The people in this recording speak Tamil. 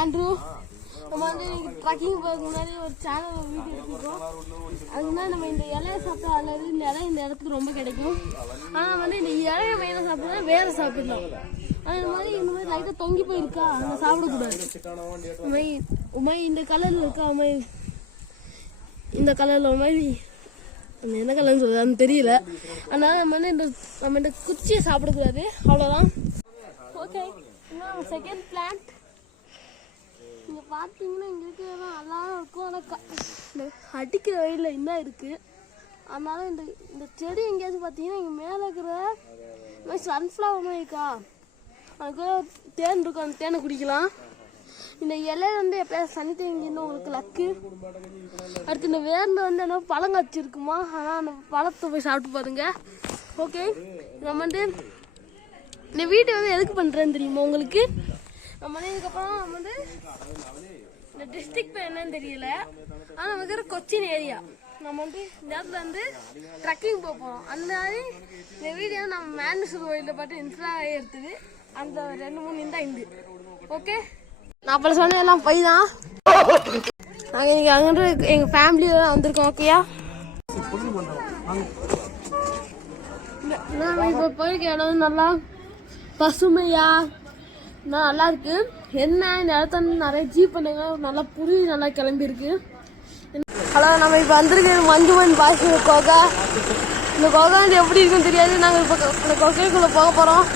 ஆண்ட்ரூ. நம்ம வந்து ட்ரக்கிங் போகிறதுக்கு முன்னாடி ஒரு சேனல் வீடியோ எடுத்துருக்கோம். அதுக்கு முன்னாடி நம்ம இந்த இலையை சாப்பிட்டா அல்லது இந்த இலை இந்த இடத்துக்கு ரொம்ப கிடைக்கும். ஆனால் வந்து இந்த இலையை மெயினாக சாப்பிட்டா வேற சாப்பிடலாம். ஆனால் இந்த மாதிரி லைட்டாக தொங்கி போயிருக்கா அதை சாப்பிடக்கூடாது. உமை இந்த கலரில் இருக்கா, உமை இந்த கலரில் ஒரு மாதிரி என்ன கலர்னு சொல்லுது தெரியல. அதனால நம்ம இந்த குச்சியை சாப்பிடக்கூடாது, அவ்வளோதான். ஓகே, இன்னும் செகண்ட் பிளான்ட் இங்கே பார்த்தீங்கன்னா இங்கே இருக்கிறதெல்லாம் நல்லா இருக்கும். ஆனால் அடிக்கிற வழியில் என்ன இருக்குது. அதனால இந்த செடி எங்கேயாச்சும் பார்த்தீங்கன்னா இங்கே மேலே இருக்கிற சன்ஃப்ளவர் மாதிரி இருக்கா, அதுக்கு தேன் இருக்கும், அந்த தேனை குடிக்கலாம். இந்த இலை வந்து எப்போயாவது சனி தேங்கின்னு உங்களுக்கு லக்கு. அடுத்து இந்த வேரில் வந்து என்ன பழங்காய்ச்சி இருக்குமா, ஆனால் அந்த பழத்தை போய் சாப்பிட்டு பாருங்க. ஓகே, நம்ம வந்து இந்த வீட்டை வந்து எதுக்கு பண்ணுறேன்னு தெரியுமா உங்களுக்கு? நம்ம வந்து இதுக்கப்புறம் நம்ம வந்து இந்த டிஸ்ட்ரிக்ட் பேர் என்னன்னு தெரியல, ஆனால் நம்ம இருக்கிற கொச்சின் ஏரியா நம்ம வந்து இந்த இடத்துல வந்து ட்ரக்கிங் போகிறோம். அந்த மாதிரி இந்த வீடியோ நம்ம மேண்டேஸ்வர் கோயிலில் பார்த்து இன்ஸ்டா எடுத்தது. அந்த 2-3 இந்த இண்டு. ஓகே, நான் அப்போ சொன்ன எல்லாம் போய் தான் நாங்கள் இங்கே அங்கே எங்கள் ஃபேமிலியோட வந்திருக்கோம். ஓகேயா, நான் இப்போ போயிருக்க இடம் நல்லா பசுமையா நல்லா இருக்கு. என்ன இந்த இடத்துல நிறைய ஜீப் பண்ணுங்க, நல்லா புரி நல்லா கிளம்பியிருக்கு. ஹலோ, நம்ம இப்போ வந்திருக்கு மஞ்சுமன் பாய்ஸ் கோகா. இந்த கோகா வந்து எப்படி இருக்குன்னு தெரியாது. நாங்கள் இப்போ இந்த கொகைக்குள்ளே போக போகிறோம்.